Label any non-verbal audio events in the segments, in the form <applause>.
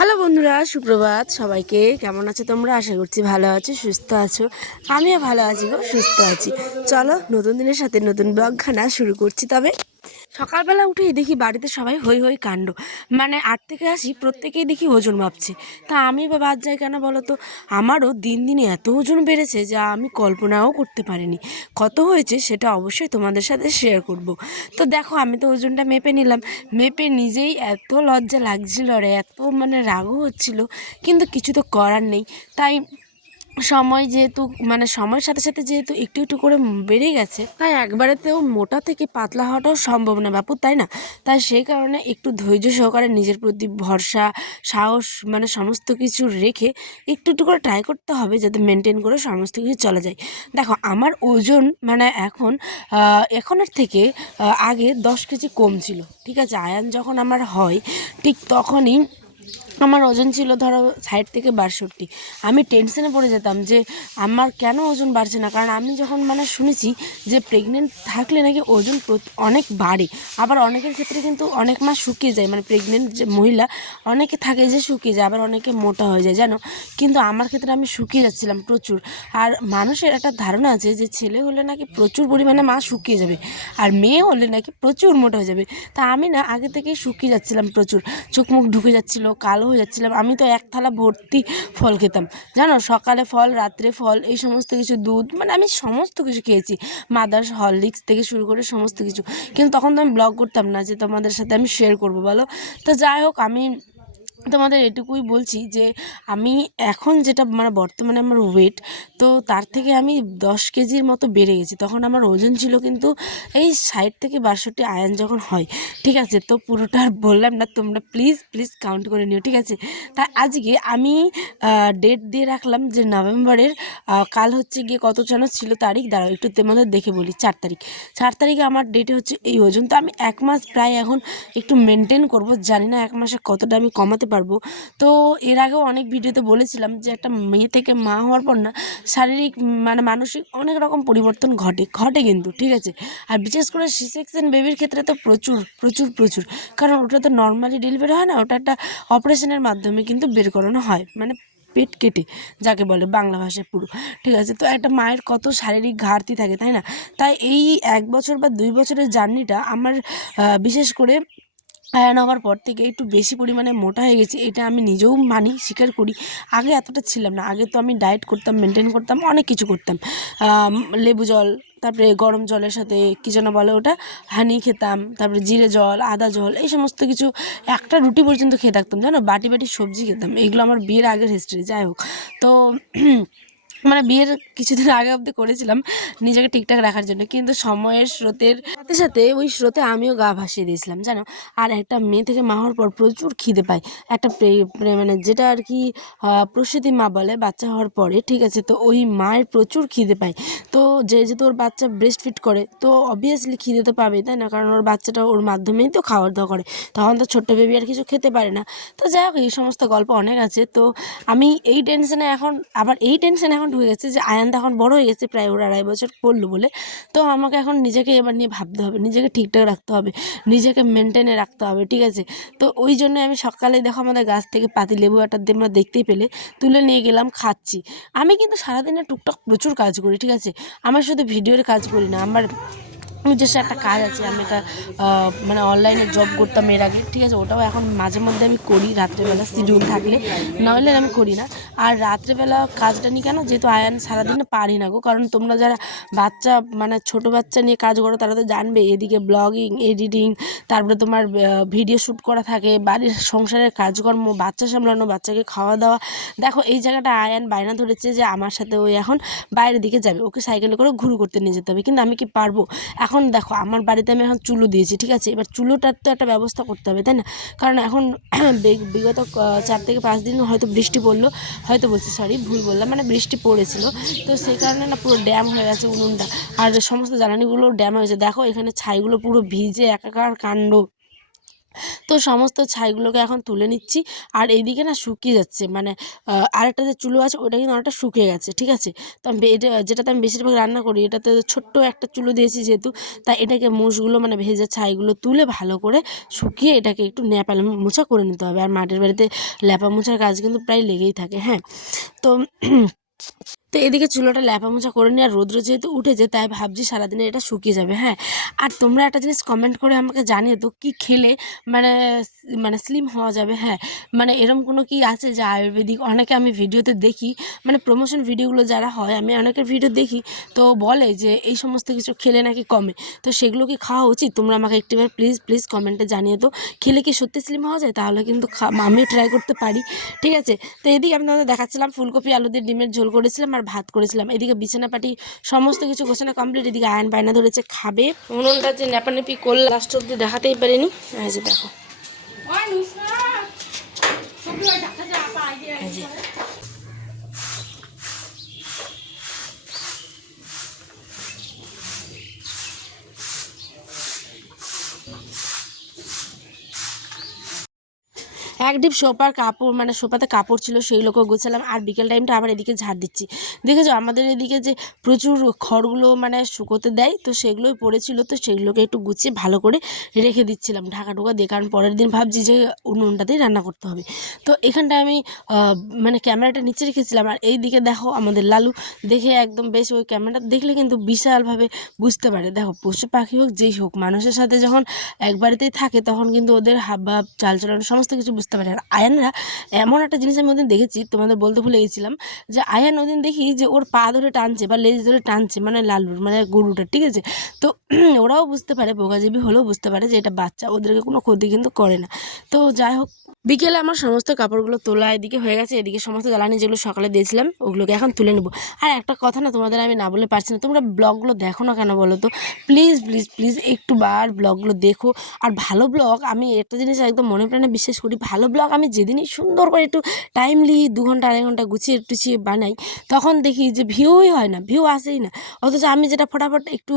Hello বন্ধুরা, সুপ্রভাত। সবাইকে কেমন আছো তোমরা? আশা করছি ভালো আছো, সুস্থ আছো। আমিও ভালো আছি গো, সুস্থ আছি। চলো, নতুন দিনের সাথে নতুন ব্লগখানা শুরু করছি তবে। সকালবেলা উঠেই দেখি বাড়িতে সবাই হই হই কাণ্ড। মানে আট থেকে আসি প্রত্যেকেই দেখি ওজন মাপছে। তা আমি বা বাদ যাই কেন বলো তো? আমারও দিন দিনে এত ওজন বেড়েছে যা আমি কল্পনাও করতে পারিনি। কত হয়েছে সেটা অবশ্যই তোমাদের সাথে শেয়ার করব। তো দেখো, আমি তো ওজনটা মেপে নিলাম। মেপে নিজেই এত লজ্জা লাগছিল আর এত মানে রাগও হচ্ছিল। কিন্তু কিছু তো করার নেই। তাই সময় যেহেতু মানে সময়ের সাথে সাথে যেহেতু একটু একটু করে বেড়ে গেছে, তাই একবারেতেও মোটা থেকে পাতলা হওয়াটাও সম্ভব না বাপু, তাই না? তাই সেই কারণে একটু ধৈর্য সহকারে নিজের প্রতি ভরসা, সাহস মানে সমস্ত কিছু রেখে একটু একটু করে ট্রাই করতে হবে যাতে মেনটেন করে সমস্ত কিছু চলে যায়। দেখো, আমার ওজন মানে এখন এখনের থেকে আগে দশ কেজি কম ছিল, ঠিক আছে? আয়ান যখন আমার হয়, ঠিক তখনই আমার ওজন ছিল ধরো ষাট থেকে বাষট্টি। আমি টেনশনে পড়ে যেতাম যে আমার কেন ওজন বাড়ছে না? কারণ আমি যখন মানে শুনেছি যে প্রেগনেন্ট থাকলে নাকি ওজন অনেক বাড়ে। আবার অনেকের ক্ষেত্রে কিন্তু অনেক মাস শুকিয়ে যায়। মানে প্রেগনেন্ট যে মহিলা, অনেকে থাকে যে শুকিয়ে যায়, আবার অনেকে মোটা হয়ে যায়, জানো? কিন্তু আমার ক্ষেত্রে আমি শুকিয়ে যাচ্ছিলাম প্রচুর। আর মানুষের একটা ধারণা আছে যে ছেলে হলে নাকি প্রচুর পরিমাণে মা শুকিয়ে যাবে। আর মেয়ে হলে নাকি প্রচুর মোটা হয়ে যাবে। তা আমি না, আগে থেকেই শুকিয়ে যাচ্ছিলাম প্রচুর। চোখ মুখ ঢুকে যাচ্ছিল, কালো হয়ে যাচ্ছিলাম। আমি তো এক থালা ভর্তি ফল খেতাম। জানো, সকালে ফল, রাত্রে ফল, এই সমস্ত কিছু দুধ মানে আমি সমস্ত কিছু খেয়েছি। মাদার্স, হরলিক্স থেকে শুরু করে সমস্ত কিছু। কিন্তু তখন তো আমি ব্লগ করতাম না যে তোমাদের সাথে আমি শেয়ার করব, বলো? তো যাই হোক, আমি তোমাদের এটুকুই বলছি যে আমি এখন যেটা মানে বর্তমানে আমার ওয়েট তো তার থেকে আমি দশ কেজির মতো বেড়ে গেছি। তখন আমার ওজন ছিল কিন্তু এই ষাট থেকে বাষট্টি আয়ন যখন হয়, ঠিক আছে? তো পুরোটা আর বললাম না, তোমরা প্লিজ প্লিজ কাউন্ট করে নিও, ঠিক আছে? তাই আজকে আমি ডেট দিয়ে রাখলাম যে নভেম্বরের কাল হচ্ছে গিয়ে কত যেন ছিল তারিখ, দাঁড়াও একটু তোমাদের দেখে বলি, চার তারিখ। চার তারিখে আমার ডেটে হচ্ছে এই ওজন। তো আমি এক মাস প্রায় এখন একটু মেনটেন করব, জানি না এক মাসে কতটা আমি কমাতে পারব। তো এর আগেও অনেক ভিডিওতে বলেছিলাম যে একটা মেয়ে থেকে মা হওয়ার পর না শারীরিক মানে মানসিক অনেক রকম পরিবর্তন ঘটে ঘটে কিন্তু, ঠিক আছে? আর বিশেষ করে সি সেকশন বেবির ক্ষেত্রে তো প্রচুর প্রচুর প্রচুর। কারণ ওটা তো নর্মালি ডেলিভারি হয় না, ওটা একটা অপারেশনের মাধ্যমে কিন্তু বের করানো হয় মানে পেট কেটে, যাকে বলে বাংলা ভাষায় পুরো, ঠিক আছে? তো একটা মায়ের কত শারীরিক ঘাটতি থাকে, তাই না? তাই এই এক বছর বা দুই বছরের জার্নিটা আমার বিশেষ করে আয়ন হওয়ার পর থেকে একটু বেশি পরিমাণে মোটা হয়ে গেছে, এটা আমি নিজেও মানি, স্বীকার করি। আগে এতটা ছিলাম না, আগে তো আমি ডায়েট করতাম মেনটেন করতাম, অনেক কিছু করতাম। লেবু জল, তারপরে গরম জলের সাথে কী যেন বলে ওটা হানি খেতাম, তারপরে জিরে জল, আদা জল, এই সমস্ত কিছু, একটা রুটি পর্যন্ত খেয়ে থাকতাম, জানো? বাটি বাটি সবজি খেতাম, এগুলো আমার বিয়ের আগের হিস্ট্রি যাই হোক। তো মানে বিয়ের কিছুদিন আগে অবধি করেছিলাম নিজেকে ঠিকঠাক রাখার জন্য। কিন্তু সময়ের স্রোতের সাথে সাথে ওই স্রোতে আমিও গা ভাসিয়ে দিয়েছিলাম, জানো? আর একটা মেয়ে থেকে মা হওয়ার পর প্রচুর খিদে পায়। একটা মানে যেটা আর কি প্রসূতি মা বলে, বাচ্চা হওয়ার পরে, ঠিক আছে? তো ওই মায়ের প্রচুর খিদে পায়। তো যে যেহেতু ওর বাচ্চা ব্রেস্ট ফিট করে, তো অবভিয়াসলি খিদে তো পাবেই, তাই না? কারণ ওর বাচ্চাটা ওর মাধ্যমেই তো খাওয়ার দাওয়া করে। তখন তো ছোট্ট বেবি আর কিছু খেতে পারে না। তো যাই হোক, এই সমস্ত গল্প অনেক আছে। তো আমি এই টেনশনে এখন, আবার এই টেনশনে এখন ঢুকে গেছে যে আয়ান এখন বড় হয়ে গেছে, প্রায় ওর আড়াই বছর পড়ল বলে। তো আমাকে এখন নিজেকে এবার নিয়ে ভাবতে হবে, নিজেকে ঠিকঠাক রাখতে হবে, নিজেকে মেনটেনে রাখতে হবে, ঠিক আছে? তো ওই জন্য আমি সকালে দেখো আমাদের গাছ থেকে পাতি লেবু একটা আমরা দেখতেই পেলে, তুলে নিয়ে গেলাম, খাচ্ছি। আমি কিন্তু সারাদিনে টুকটাক প্রচুর কাজ করি, ঠিক আছে? আমার শুধু ভিডিওর কাজ করি না, আমার নিজস্ব একটা কাজ আছে, আমি একটা মানে অনলাইনে জব করতাম এর আগে, ঠিক আছে? ওটাও এখন মাঝে মধ্যে আমি করি, রাত্রেবেলা শিডিউল থাকলে। নাহলে আমি করি না। আর রাত্রেবেলা কাজটা নিয়ে কেন? যেহেতু আয়ান সারাদিন পারি না গো, কারণ তোমরা যারা বাচ্চা মানে ছোট বাচ্চা নিয়ে কাজ করো, তারা তো জানবে, এদিকে ব্লগিং এডিটিং তারপরে তোমার ভিডিও শ্যুট করা থাকে, বাড়ির সংসারের কাজকর্ম, বাচ্চা সামলানো, বাচ্চাকে খাওয়া দাওয়া। দেখো, এই জায়গাটা আয়ান বায়না ধরেছে যে আমার সাথে ওই এখন বাইরের দিকে যাবে, ওকে সাইকেলে করে ঘুরু করতে নিয়ে যেতে হবে, কিন্তু আমি কি পারব? এখন দেখো, আমার বাড়িতে আমি এখন চুলো দিয়েছি, ঠিক আছে? এবার চুলোটার তো একটা ব্যবস্থা করতে হবে, তাই না? কারণ এখন <clears throat> বিগত চার থেকে পাঁচ দিন হয়তো বৃষ্টি পড়ল, হয়তো বলছি সরি ভুল বললাম মানে বৃষ্টি পড়েছিল। তো সেই কারণে না পুরো ড্যাম হয়ে গেছে উনুনটা। আর সমস্ত জ্বালানিগুলো ড্যাম হয়েছে। দেখো, এখানে ছাইগুলো পুরো ভিজে, একাকার কাণ্ড। তো সমস্ত ছাইগুলোকে এখন তুলে নিচ্ছি। আর এইদিকে না শুকিয়ে যাচ্ছে। মানে আরেকটা যে চুলো আছে, ওটা কিন্তু অনেকটা শুকিয়ে গেছে, ঠিক আছে? তো আমি এটা, যেটাতে আমি বেশিরভাগ রান্না করি, এটাতে ছোট্ট একটা চুলো দিয়েছি যেহেতু, তাই এটাকে মোষগুলো মানে ভেজে ছাইগুলো তুলে ভালো করে শুকিয়ে এটাকে একটু ন্যাপা মোছা করে নিতে হবে। আর মাটির বাড়িতে ল্যাপা মোছার কাজ কিন্তু প্রায় লেগেই থাকে হ্যাঁ? তো তো এদিকে চুলোটা ল্যাপা মোছা করে নিয়ে আর রৌদ্র যেহেতু উঠেছে, তাই ভাবছি সারাদিনে এটা শুকিয়ে যাবে হ্যাঁ। আর তোমরা একটা জিনিস কমেন্ট করে আমাকে জানিয়ে তো কী খেলে মানে মানে স্লিম হওয়া যাবে হ্যাঁ। মানে এরম কোনো কি আছে যে আয়ুর্বেদিক? অনেকে আমি ভিডিওতে দেখি মানে প্রমোশন ভিডিওগুলো যারা হয়, আমি অনেকের ভিডিও দেখি, তো বলে যে এই সমস্ত কিছু খেলে নাকি কমে। তো সেগুলো কি খাওয়া উচিত? তোমরা আমাকে একটিবার প্লিজ প্লিজ কমেন্টে জানিয়ে তো খেলে কি সত্যি স্লিম হওয়া যায়? তাহলে কিন্তু আমিও ট্রাই করতে পারি, ঠিক আছে? তো এদিকে আমি তোমাদের দেখাচ্ছিলাম, ফুলকপি, আলু দিয়ে ডিমের ঝোল করেছিলাম আর ভাত করেছিলাম। এদিকে বিছানা পাটি সমস্ত কিছু গোছানো কমপ্লিট এদিকে আয়ন বায়না ধরেছে, খাবে। উনুনটা যে ন্যাপানেপি করলে লাস্ট অব্দি দেখাতেই পারিনি। যে দেখো এই যে এক ডিপ সোপার কাপড় মানে সোপাতে কাপড় ছিল সেইগুলোকেও গোছালাম। আর বিকেল টাইমটা আবার এদিকে ঝাড় দিচ্ছি। দেখেছ, আমাদের এদিকে যে প্রচুর খড়গুলো মানে শুকোতে দেয়, তো সেগুলোই পড়েছিল, তো সেগুলোকে একটু গুছিয়ে ভালো করে রেখে দিচ্ছিলাম ঢাকা ঢোকা। দিয়ে কারণ পরের দিন ভাবছি যে উনুনটাতেই রান্না করতে হবে। তো এখানটায় আমি মানে ক্যামেরাটা নিচে রেখেছিলাম। আর এই দিকে দেখো আমাদের লালু, দেখে একদম বেশ ওই ক্যামেরাটা দেখলে কিন্তু বিশালভাবে বুঝতে পারে। দেখো, পশু পাখি হোক, যেই হোক, মানুষের সাথে যখন এক বাড়িতেই থাকে, তখন কিন্তু ওদের হাব ভাব চালচলন, সমস্ত কিছু বুঝতে পারে আর আয়ানরা এমন একটা জিনিস আমি ওদিন দেখেছি, তোমাদের বলতে ভুলে গেছিলাম, যে আয়ান ওদিন দেখি যে ওর পা ধরে টানছে বা লেজ ধরে টানছে মানে লালুর মানে গরুটা, ঠিক আছে? তো <clears throat> ওরাও বুঝতে পারে বোগাজীবী হলেও বুঝতে পারে যে এটা বাচ্চা, ওদেরকে কোনো ক্ষতি কিন্তু করে না। তো যাই হোক বিকেলে আমার সমস্ত কাপড়গুলো তোলা এদিকে হয়ে গেছে, এদিকে সমস্ত জ্বালানি যেগুলো সকালে দিয়েছিলাম, ওগুলোকে এখন তুলে নেব। আর একটা কথা না, তোমাদের আমি না বলে পারছি না, তোমরা ব্লগগুলো দেখো না কেন বলো তো? প্লিজ প্লিজ প্লিজ একটু বার ব্লগগুলো দেখো। আর ভালো ব্লগ, আমি একটা জিনিস একদম মনে প্রাণে বিশ্বাস করি, ভালো ব্লগ আমি যেদিনই সুন্দর করে একটু টাইমলি দু ঘণ্টা, আড়াই ঘণ্টা গুছিয়ে একটু টুছিয়ে বানাই, তখন দেখি যে ভিউই হয় না ভিউ আসেই না। অথচ আমি যেটা ফটাফট একটু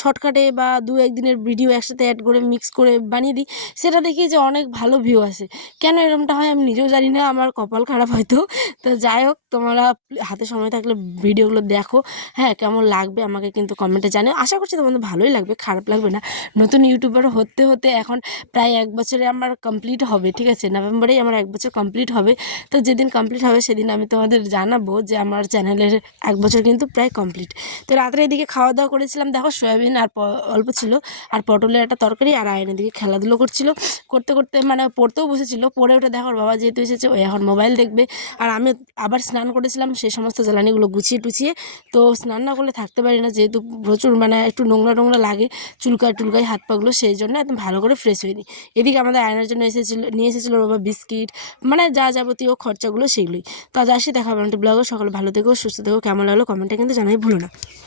শর্টকাটে বা দু একদিনের ভিডিও একসাথে অ্যাড করে মিক্স করে বানিয়ে দিই, সেটা দেখি যে অনেক ভালো ভিউ আসে। কেন এরকমটা হয় আমি নিজেও জানি না, আমার কপাল খারাপ হয়তো। তো যাই হোক, তোমরা হাতে সময় থাকলে ভিডিওগুলো দেখো। হ্যাঁ কেমন লাগবে আমাকে কিন্তু কমেন্টে জানিও। আশা করছি তোমাদের ভালোই লাগবে, খারাপ লাগবে না। নতুন ইউটিউবার হতে হতে এখন প্রায় এক বছরে আমার কমপ্লিট হবে, ঠিক আছে? নভেম্বরেই আমার এক বছর কমপ্লিট হবে। তো যেদিন কমপ্লিট হবে সেদিন আমি তোমাদের জানাব যে আমার চ্যানেলের এক বছর কিন্তু প্রায় কমপ্লিট তো রাত্রে এদিকে খাওয়া দাওয়া করেছিলাম। দেখো, সয়াবিন আর অল্প ছিল। আর পটলের একটা তরকারি আর আয়নের দিকে খেলাধুলো করছিল। করতে করতে মানে পড়তেও বসেছিল। পড়ে ওঠে দেখো ওর বাবা যেহেতু এসেছে ও এখন মোবাইল দেখবে। আর আমি আবার স্নান করেছিলাম, সেই সমস্ত জ্বালানিগুলো গুছিয়ে টুছিয়ে। তো স্নান না করলে থাকতে পারি না, যেহেতু প্রচুর মানে একটু নোংরা নোংরা লাগে, চুলকায় টুলকায় হাত পাগুলো, সেই জন্য একদম ভালো করে ফ্রেশ হয়ে নিই এদিকে আমাদের আয়নার জন্য এসেছিল, নিয়ে এসেছিল বাবা বিস্কিট মানে যা যাবতীয় খরচাগুলো সেগুলোই। তো আজ আসি, দেখা হবে ব্লগে সকালে ভালো থেকো, সুস্থ থেকো, কেমন লাগল কমেন্টে কিন্তু জানাই ভুলো না।